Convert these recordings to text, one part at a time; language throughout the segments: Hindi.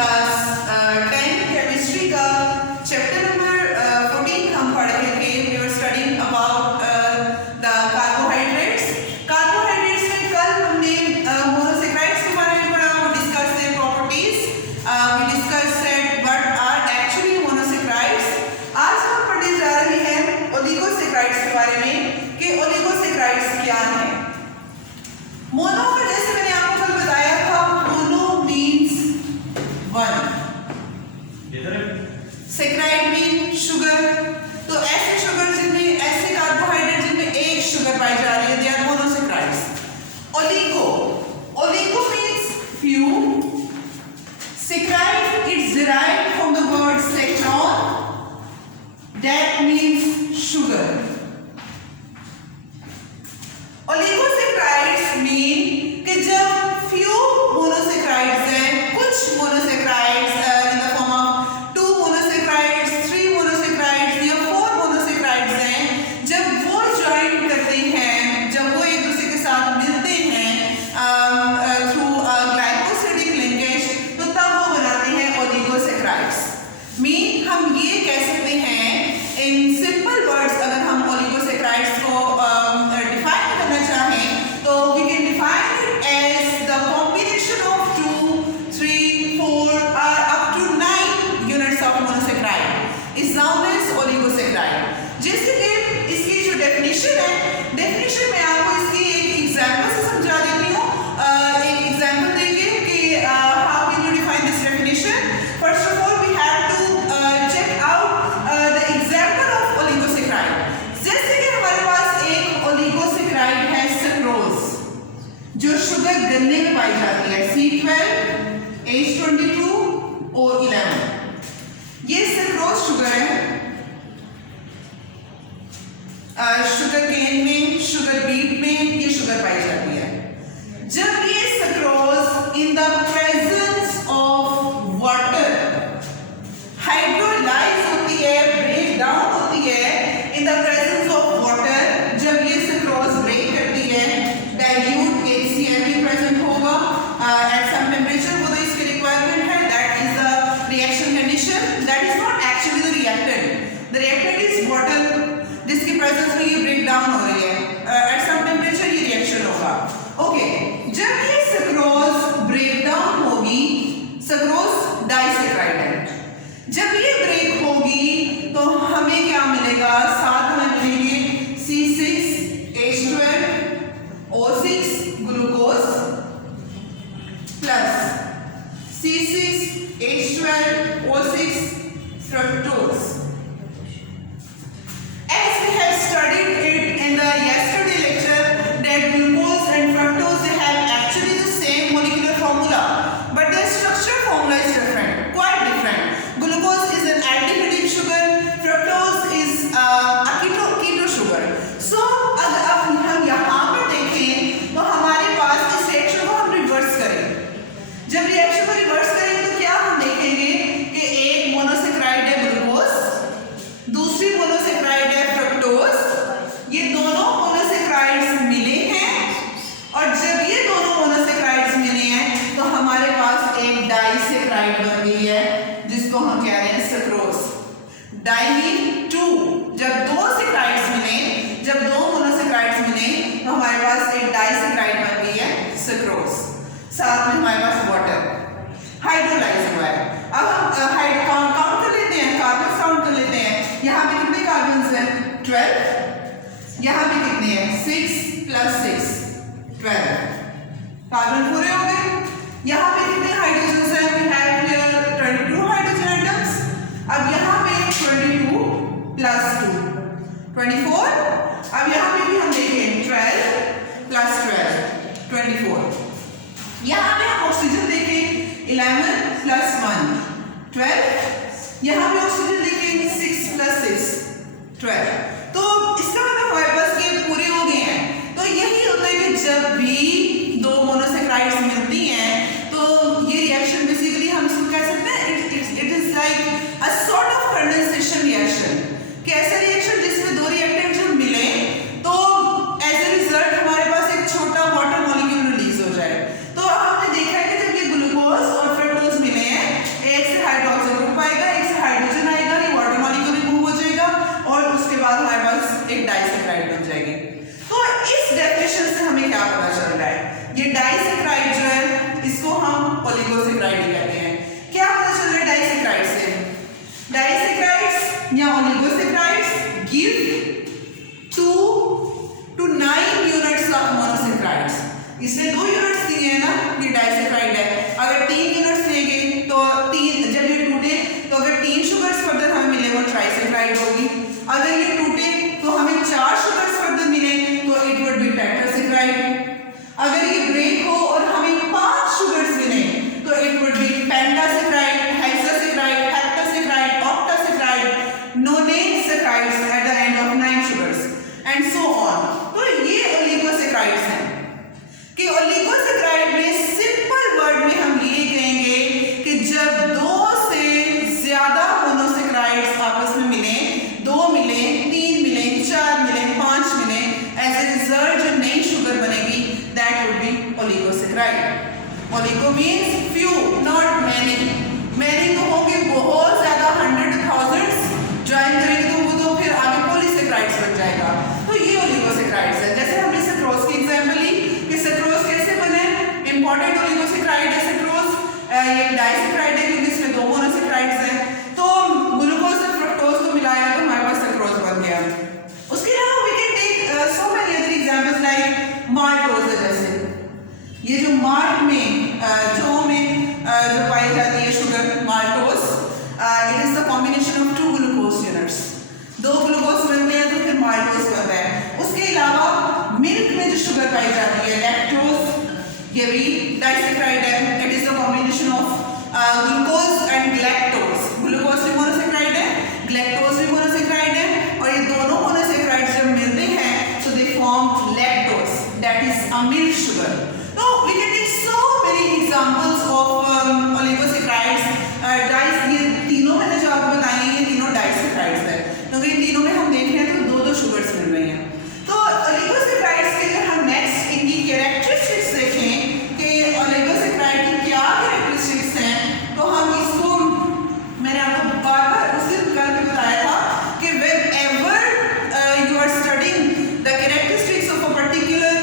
क्लास 10 केमिस्ट्री का चैप्टर नंबर 14 हम पढ़ रहे थे। We were studying about the carbohydrates. Carbohydrates में कल हमने मोनोसेक्राइड्स के बारे में पढ़ा, discuss their properties, we discussed what are actually monosaccharides. आज हम पढ़ने जा रहे हैं ओलिगोसेक्राइड्स के बारे में कि ओलिगोसेक्राइड्स क्या है। मोनो का जैसे मैंने आपको कल बताया था, mono means one, saccharide mean sugar. तो ऐसे शुगर जिनमें, ऐसे कार्बोहाइड्रेट जिनमें एक शुगर पाई जा रही है, they are monosaccharides. Oligo means few, saccharide it's derived from the word secron, that means sugar. Oligosaccharides mean कि जब फ्यू मोनोसेक्राइड्स हैं, कुछ monosaccharides in the form of 2 monosaccharides, 3 monosaccharides या 4 मोनोसेक्राइड्स हैं, जब वो ज्वाइन करते हैं, जब वो एक दूसरे के साथ मिलते हैं थ्रू ग्लाइकोसिडिक लिंकेज, तो तब वो बनाते हैं ओलिगोसेक्राइड्स। मीन हम ये कह सकते हैं इन सिंपल वर्ड्स, अगर हम ओलिगोसेक्राइड्स को डिफाइन करना चाहें तो we can define it as the combination of 2, 3, 4 or up to 9 units of monosaccharide is known as oligosaccharide। जैसे कि इसकी जो डेफिनेशन है, डेफिनेशन में आपको इसकी एक एग्जांपल से समझा देती हूँ। एक एग्जांपल देंगे कि how can you define this definition. First of all we have to check out the example of oligosaccharide. जैसे कि हमारे पास एक ओलिगोसेक्राइड है सक्रोज, जो शुगर गन्ने में पाई जाती है, C12, H22, O11। ये सक्रोज शुगर है। शुगर केन में, शुगर बीट में ये शुगर पाई जाती है। जब ये sucrose in the presence of water hydrolyse होती है, ब्रेक डाउन होती है in the presence of water, जब ये सक्रोज ब्रेक करती है, डाइल्यूट HCl भी प्रेजेंट होगा एट सम टेम्परेचर, वो तो इसकी रिक्वायरमेंट है, that is the reaction condition. That is not actually the reactant, the reactant is water जिसकी प्रेजेंस में ये ब्रेक डाउन हो रही है, एट सम टेम्परेचर ये रिएक्शन होगा। ओके, जब ये सक्रोज ब्रेक डाउन होगी, सक्रोज डाइसेक्राइड है, जब ये ब्रेक होगी तो हमें क्या मिलेगा? साथ में मिलेंगे C6H12 O6 glucose plus C6H12 O6 fructose. As we have studied it in the yesterday lecture, that glucose and fructose, they have actually the same molecular formula, but their structural formula is different, quite different. Glucose is an aldehydic sugar, fructose is a keto sugar. So अब हम यहाँ पर देखें तो हमारे पास इस रिएक्शन को हम रिवर्स करें। जब रिएक्शन को रिवर्स करेंगे तो क्या हम देखेंगे कि एक मोनोसेक्राइड है ग्लूकोज, दूसरी मोनोसेक्राइड है फ्रक्टोज। ये दोनों मोनोसेक्राइड्स मिले हैं, और जब ये दोनों मोनोसेक्राइड्स मिले हैं तो हमारे पास एक डाइसेक्राइड बन गई है, जिसको हम कह रहे हैं सक्रोज। डाई मीन 2, जब दो सेक्राइड्स मिले, जब दो मोनोसेक्राइड्स मिले तो हमारे पास एक डाइसेक्राइड बन गई है सक्रोज। साथ में हमारे पास वाटर हाइड्रोलाइज हुआ है। अब हम काउंट कर लेते हैं, कार्बन काउंट कर लेते हैं। यहाँ पे कितने कार्बन हैं? 12। यहाँ पे कितने हैं? 6 + 6 12 कार्बन पूरे हो गए। यहाँ पे कितने हाइड्रोजन हैं? We have here 22 hydrogen atoms. अब यहाँ पे 22 + 2 24। अब यहाँ पे भी हम देखें 12 + 12 24। यहाँ पे हम ऑक्सीजन देखें 11 + 1 12। यहाँ पे ऑक्सीजन देखें 6 + 6 12। तो इसका मतलब हमारे पास ये पूरे हो गए हैं। तो यही होता है कि जब भी दो मोनोसेक्राइड्स मिलती हैं तो ये रिएक्शन बेसिकली हम इसको कह सकते हैं it is like a sort of condensation reaction. कैसा रिएक्शन? जिसमें दो रिएक्टेंट जब मिले तो एज ए रिजल्ट हमारे पास एक छोटा वाटर मॉलिक्यूल रिलीज हो जाए। तो हमने देखा है कि जब ये ग्लूकोज और फ्रक्टोज मिले हैं तो means few not many. Many तो होंगे बहुत ज्यादा, 100 thousands ज्वाइन करेंगे तो वो तो फिर आगे पॉलीसेक्राइड्स बन जाएगा। तो ये ओलिगोसेक्राइड्स है। जैसे हमने सेक्रोज की एग्जांपल ली कि सेक्रोज कैसे बने, इंपॉर्टेंट ओलिगोसेक्राइड है सेक्रोज। ये डाइसेक्राइड है क्योंकि इसमें दो मोनोसेक्राइड्स हैं। तो ग्लूकोज और फ्रक्टोज को मिलाया तो हमारे पास सेक्रोज बन गया। उसके अलावा we can take so many other examples like maltose है। जैसे ये जो माल्ट में जो पाई जाती है sugar maltose, it is the combination of 2 glucose units. 2 glucose बनते हैं तो फिर माल्टोज बनता है। उसके अलावा मिल्क में जो शुगर पाई जाती है लैक्टोज, ये भी डाइसेक्राइड है। It is the combination of glucose and lactose. Glucose भी मोनोसेक्राइड है, लैक्टोज भी मोनोसेक्राइड है, और ये दोनों मोनोसेक्राइड्स जब मिलते हैं तो they form lactose, that is a milk sugar. तो we can take so many examples of oligosaccharides. ये तीनों मैंने जो आपको बताई ये तीनों डाइसेक्राइड्स है, क्योंकि इन तीनों में हम देख रहे हैं तो 2-2 शुगर्स मिल रही हैं। तो ओलिगोसेक्राइड्स के अगर हम नेक्स्ट इनकी कैरेक्टरिस्टिक्स देखें कि ओलिगोसेक्राइड की क्या कैरेक्टरिस्टिक्स हैं, तो हम इसको मैंने आपको बार-बार उसी कल भी बताया था कि whenever you are studying the characteristics of a particular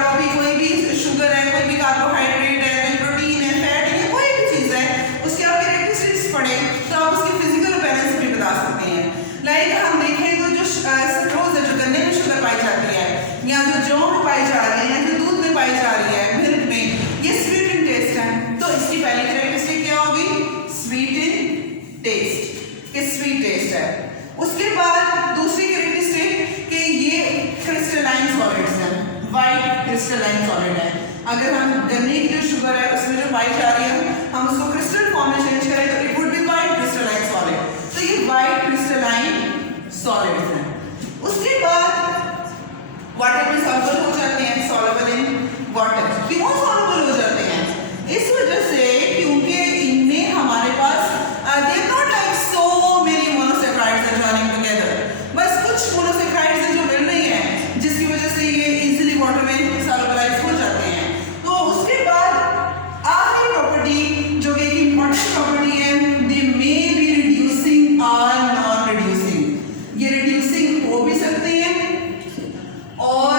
topic, कोई भी शुगर है, कोई भी कार्बोहाइड्रेट है, कोई प्रोटीन है, फैट है, कोई भी चीज़ है, उसके आप कैरेक्टरिस्टिक्स पढ़ें तो आप उसकी फिजिकल अपीयरेंस भी बता सकते हैं। लाइक हम देखें तो जो सेक्रोज है, जो गन्ने में शुगर पाई जाती है, या जो जौ में पाई जा रही है, या जो दूध में पाई जा रही है, मिल्क में, ये स्वीट इन टेस्ट है। तो इसकी पहली कैरेक्टरिस्टिक क्या होगी? स्वीट इन टेस्ट, कि स्वीट टेस्ट है। उसके बाद दूसरी कैरेक्टरिस्टिक कि ये क्रिस्टलाइन सॉलिड्स हैं, वाइट क्रिस्टलाइन सॉलिड है। अगर हम गन्ने की जो शुगर है उसमें जो पाई जा रही है, हम उसको क्रिस्टल फॉर्म में चेंज करें तो it would be white crystalline solid. तो ये वाइट क्रिस्टलाइन सॉलिड्स हैं। उसके बाद वाटर में सॉल्युबल हो जाते हैं, सॉल्युबल इन वाटर। क्यों सॉल्युबल हो जाते हैं? इस वजह से क्योंकि इनमें हमारे पास they not like so many monosaccharides are joining together. बस कुछ मोनोसेक्राइड्स हैं जो मिल रही हैं, जिसकी वजह से ये इजीली वाटर में सॉल्युबलाइज हो जाते हैं। तो उसके बाद आखिरी प्रॉपर्टी जो कि एक इंपॉर्टेंट प्रॉपर्टी है, दे मे बी रिड्यूसिंग और नॉन रिड्यूसिंग। ये रिड्यूसिंग हो भी सकते हैं और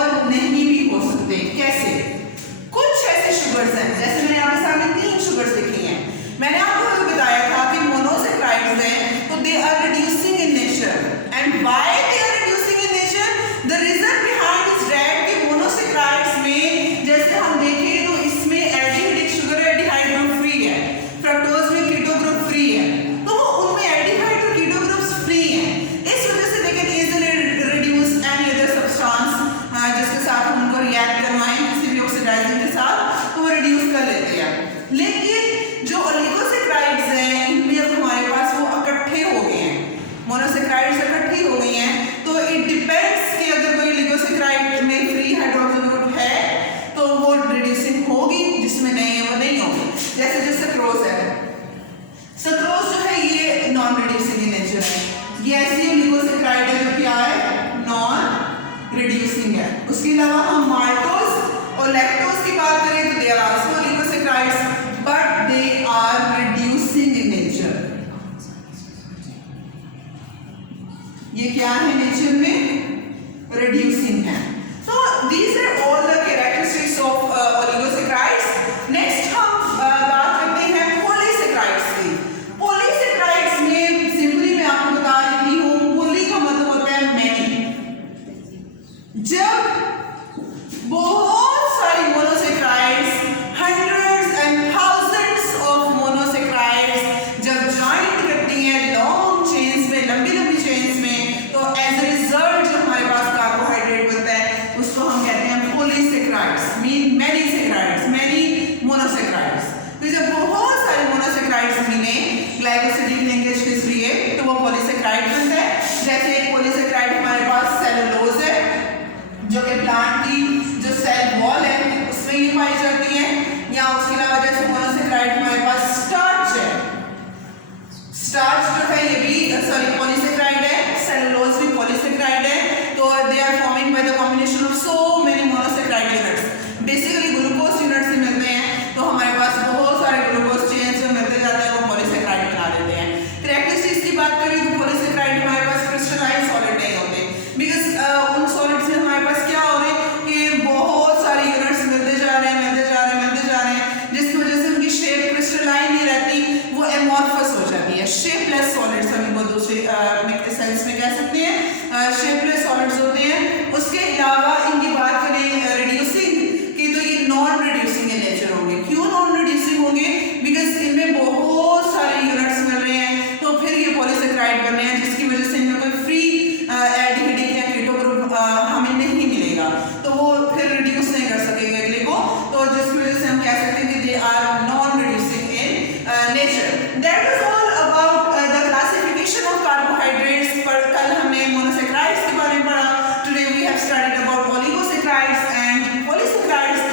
शेपलेस सॉलिड्स हम इनको दूसरे सेंस में कह सकते हैं, शेपलेस सॉलिड्स होते हैं। उसके अलावा इनकी बात करें रिड्यूसिंग की, तो ये नॉन रिड्यूसिंग इन नेचर होंगे। क्यों नॉन रिड्यूसिंग होंगे? बिकॉज इनमें बहुत सारे यूनिट्स मिल रहे हैं, तो फिर ये पॉलीसेकेराइड बन रहे हैं, जिसकी वजह से इनमें कोई फ्री एल्डिहाइड या कीटो ग्रुप हमें नहीं मिलेगा, तो वो फिर रिड्यूस नहीं कर सकेंगे अगले को, तो जिसकी वजह से हम कह सकते हैं कि they are non reducing in nature. That was all about the classification of carbohydrates. पर कल हमने मोनोसेकेराइड्स के बारे में पढ़ा। Today we have studied about oligosaccharides and polysaccharides.